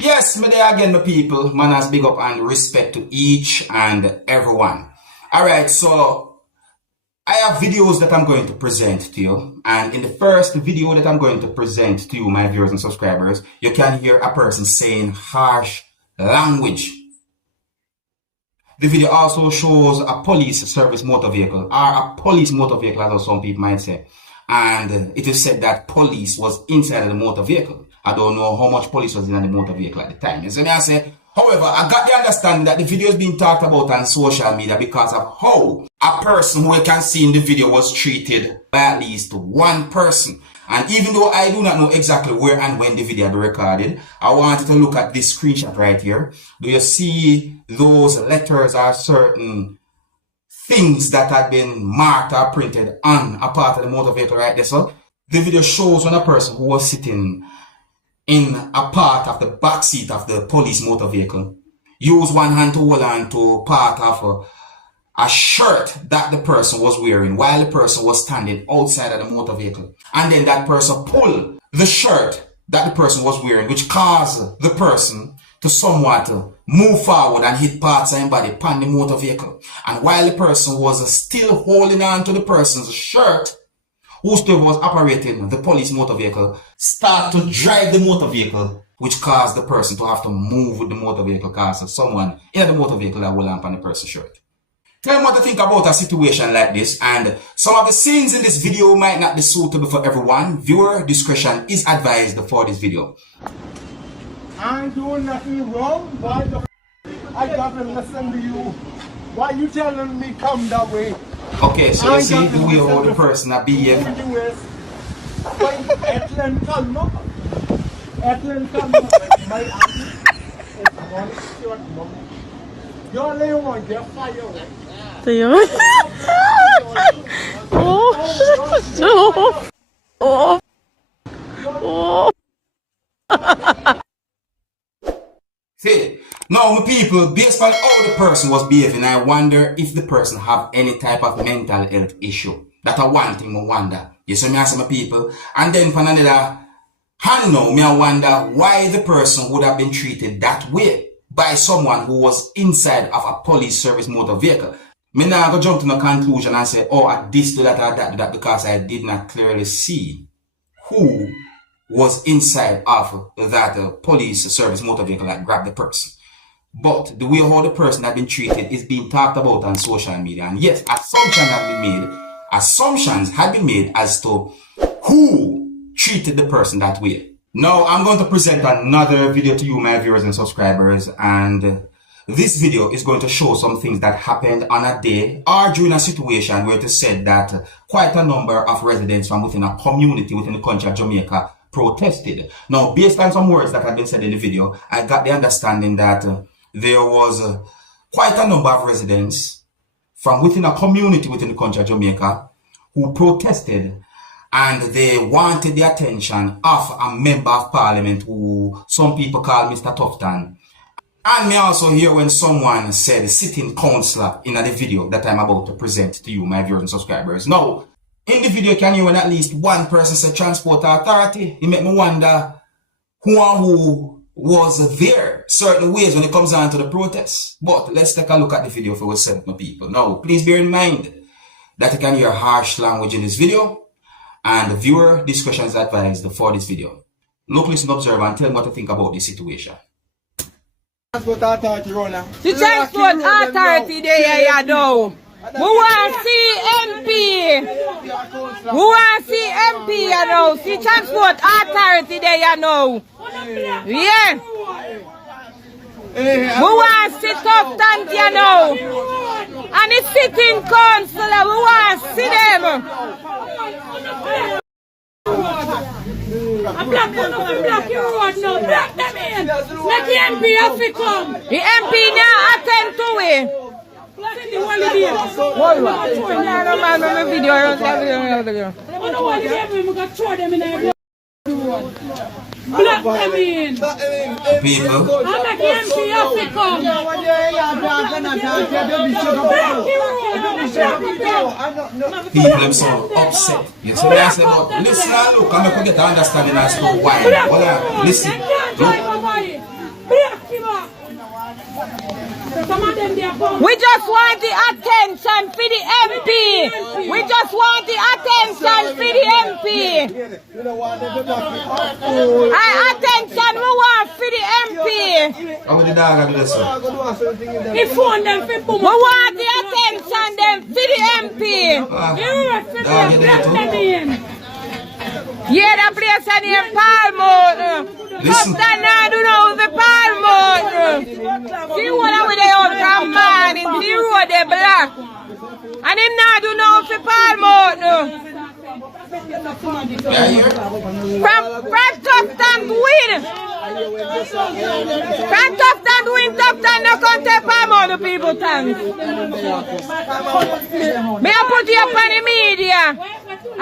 Yes, me there again, my people. Manners, big up and respect to each and everyone. Alright, so I have videos that I'm going to present to you. And in the first video that I'm going to present to you, my viewers and subscribers, you can hear a person saying harsh language. The video also shows a police service motor vehicle, or a police motor vehicle, as some people might say. And it is said that police was inside of the motor vehicle. I don't know how much police was in the motor vehicle at the time. You see me, I say, however, I got the understanding that the video is being talked about on social media because of how a person who you can see in the video was treated by at least one person. And even though I do not know exactly where and when the video was recorded, I wanted to look at this screenshot right here. Do you see those letters or certain things that had been marked or printed on a part of the motor vehicle right there? So the video shows when a person who was sitting in a part of the back seat of the police motor vehicle use one hand to hold on to part of a shirt that the person was wearing while the person was standing outside of the motor vehicle. And then that person pulled the shirt that the person was wearing, which caused the person to somewhat move forward and hit parts of his body upon the motor vehicle. And while the person was still holding on to the person's shirt, who still was operating the police motor vehicle, start to drive the motor vehicle, which caused the person to have to move with the motor vehicle because someone in the motor vehicle that hold on the person's shirt. Tell me what to think about a situation like this, and some of the scenes in this video might not be suitable for everyone. Viewer discretion is advised for this video. I ain't doing nothing wrong. Why the I gotta listen to you? Why you telling me come that way? Okay, so you see the way how the person that behave. Your little one get fired. See, now my people, based on how the person was behaving, I wonder if the person have any type of mental health issue. That's one thing I wonder. You see me ask my people. And then for another hand now, me I wonder why the person would have been treated that way by someone who was inside of a police service motor vehicle. Me now go jump to no conclusion and say, oh, at this to that or that to that, because I did not clearly see who was inside of that police service motor vehicle that grabbed the person. But the way how the person had been treated is being talked about on social media. And yes, assumptions had been made as to who treated the person that way. Now, I'm going to present another video to you, my viewers and subscribers, and this video is going to show some things that happened on a day or during a situation where it is said that quite a number of residents from within a community within the country of Jamaica protested. Now, based on some words that have been said in the video, I got the understanding that there was quite a number of residents from within a community within the country of Jamaica who protested, and they wanted the attention of a member of parliament who some people call Mr. Tufton. And me also hear when someone said sitting councillor in the video that I'm about to present to you, my viewers and subscribers. Now, in the video, can you when at least one person said transport authority? It make me wonder who and who was there certain ways when it comes down to the protests. But let's take a look at the video for yourself, my people. Now, please bear in mind that you can hear harsh language in this video, and the viewer discretion is advised for this video. Look, listen, observe, and tell me what to think about this situation. Transport authority runner. The transport authority there, you know. We want to see MP. We want to see MP, you know. See transport authority there, you know. Yeah. We want to see Tufton, you know. And the sitting councillor, we want to see them. A black one up and block your road now. Block them in. Let the MP have to come. The MP now attend to it. What? No man on the video. I don't know what they got throw them in the block them in. People. And let the MP have to come. People are so upset. You see what I say about listen and look, I'm not going to get the understanding as to why. Well, listen, look. We just want the attention for the MP. We just want the attention for the MP. Attention we want for the MP. How the dog do this? We want the attention them for the MP. Yeah, the place is near Palmont. Tufton now do know the Palmont. See what with the old man in the road they black. And him now do know the Palmont. From Tufton win. From Tufton win, Tufton no come take Palmont the people thanks. Me I put you up on the media.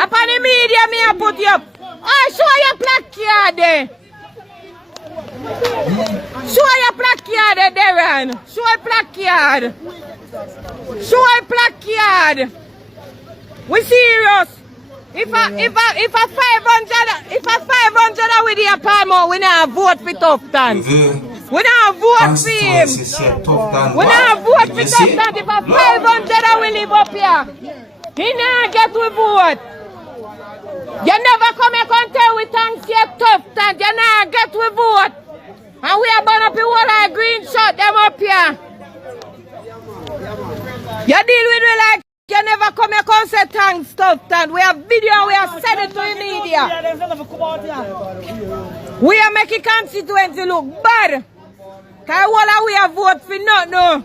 Upon the media me I put you up. Oh, show your placard there. Show your placard there, Darren. Show your placard. Show your placard. We serious. If a 500 with the Palmont, we not vote for Tufton. We not vote for him. We not vote for Tufton. If a 500 will live up here, he not get to vote. You never come here and tell we thanks you Tufton. You not get to vote. And we are burn up the whole of green shot them up here. You deal with me like you never come here and say thanks Tufton. We have video and we have said it to the media. We are making constituency look bad. Because all we have vote for nothing.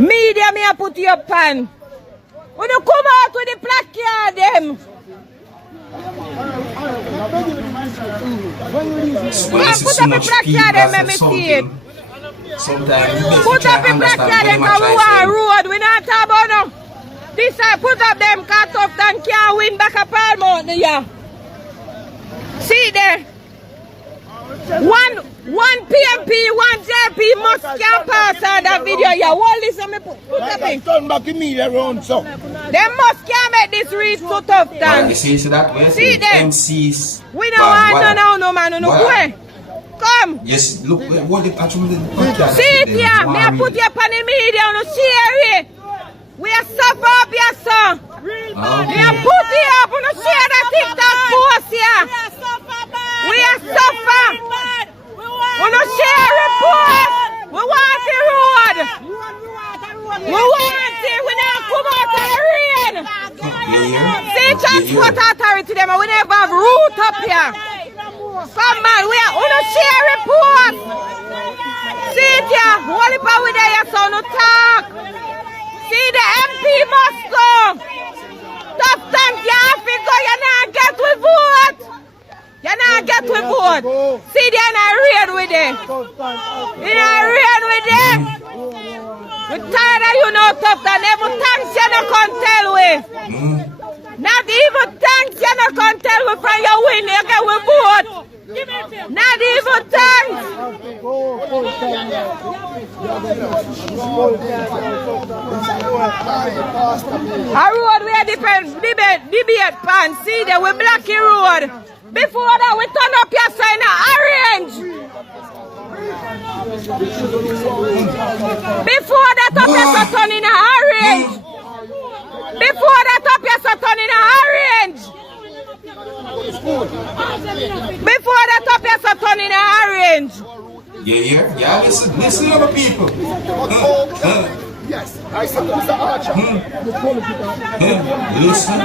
Media me put your pan. We don't come out with the placard them. Put up the placard them and me see it. Put up the placard them because we want road. We not talk about no. This side put up them because Tufton can't win back a Palmont yeah. See there. One PMP, one JP must can't pass on that video. Yeah, what listen me put up in. Turn back the media around, so. They must can't make this reach to Tufton. You see that way? See there. MCs. We don't want no man, no way. Come. Yes, look, what did actually see it here. Me I put you up on the media on the share it. We are suffer up here, sir. Me I put you up on the share that TikTok post here. We are suffer. We don't share report. We want the road. We want it. We never come out of the rain. See transport authority them. We never have route up here. Come man, we don't share report. See it here. Hold it with there so no talk. See the MP must go. Tufton can't go. You not get to vote. You not get to vote. See, they not raid with them. You not raid with them. We're tired of you know Tufton. Even thanks you not can tell we. Not even thanks you not can tell we from your win. You get we vote. Not even thanks. A road we are debate pan. See, they we block the road. Before that, we turn up your sign orange. Before that, up your turn in orange. Before that, up your turn in orange. Before that, up your turn in orange. Yeah, listen to the people. Yes, I said Mr. Archer. Listen.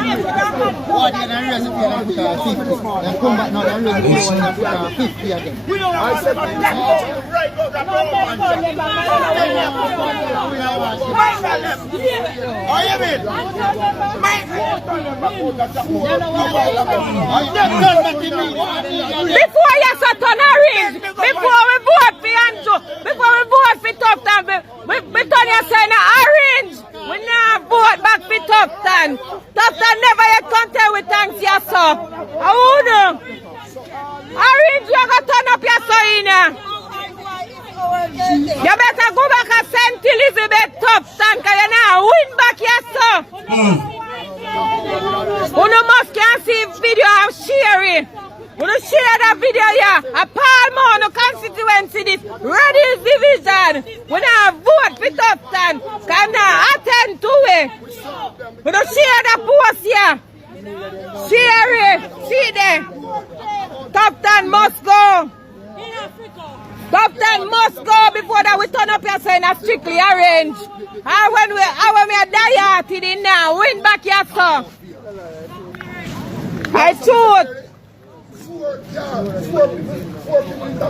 What you gonna raise it and put 50? Then come back now and raise it and put 50 again. I said Mr. Archer. Before you turn orange, before we vote for Andrew, before we vote for Tufton, we turn your sign orange. We now vote back for Tufton. Tufton never yet come tell we thanks you, sir. How do? Orange, you got to turn up your sign. You better go back and St. Elizabeth Tufton because you now win back your sir. You must can see video and share it. Wanna share that video here? A Palm no constituency this Reddy's division. When I vote for Tufton, can I attend to it? Wanna share that post here? Share it. See there. Tufton must go. Tufton must go before that we turn up here saying a strictly arranged. And when we die out in now, win back here, sir. I shoot.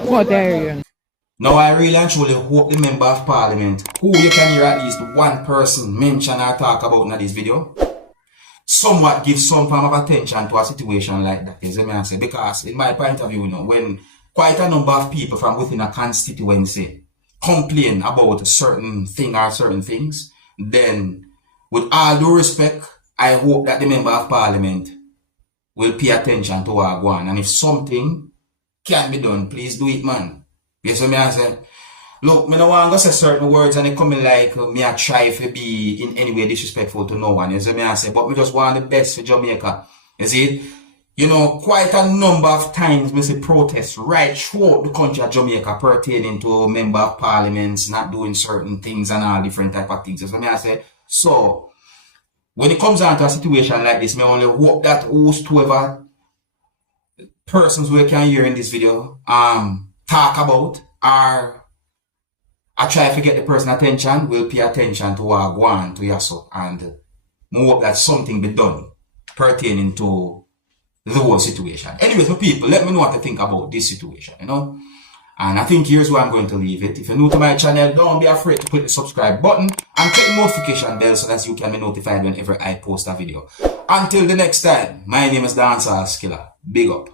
What area? Now I really and truly hope the member of parliament, who you can hear at least one person mention or talk about in this video, somewhat give some form of attention to a situation like that, is what I say. Because in my point of view, you know, when quite a number of people from within a constituency complain about a certain thing or certain things, then with all due respect, I hope that the member of parliament will pay attention to what go on. And if something can be done, please do it, man. Yes, what I say? Look, I don't want to say certain words and they come in like me I try to be in any way disrespectful to no one. Yes, what I say? But we just want the best for Jamaica. You see? You know, quite a number of times we see protests right throughout the country of Jamaica pertaining to member of parliaments not doing certain things and all different type of things. That's what I say. So, when it comes down to a situation like this, I only hope that whoever persons we can hear in this video talk about or I try to get the person attention, will pay attention to what go on to Yasso and hope that something be done pertaining to the whole situation. Anyways, for people, let me know what you think about this situation, you know. And I think here's where I'm going to leave it. If you're new to my channel, don't be afraid to click the subscribe button and click the notification bell so that you can be notified whenever I post a video. Until the next time, my name is Dancehall Skilla. Big up.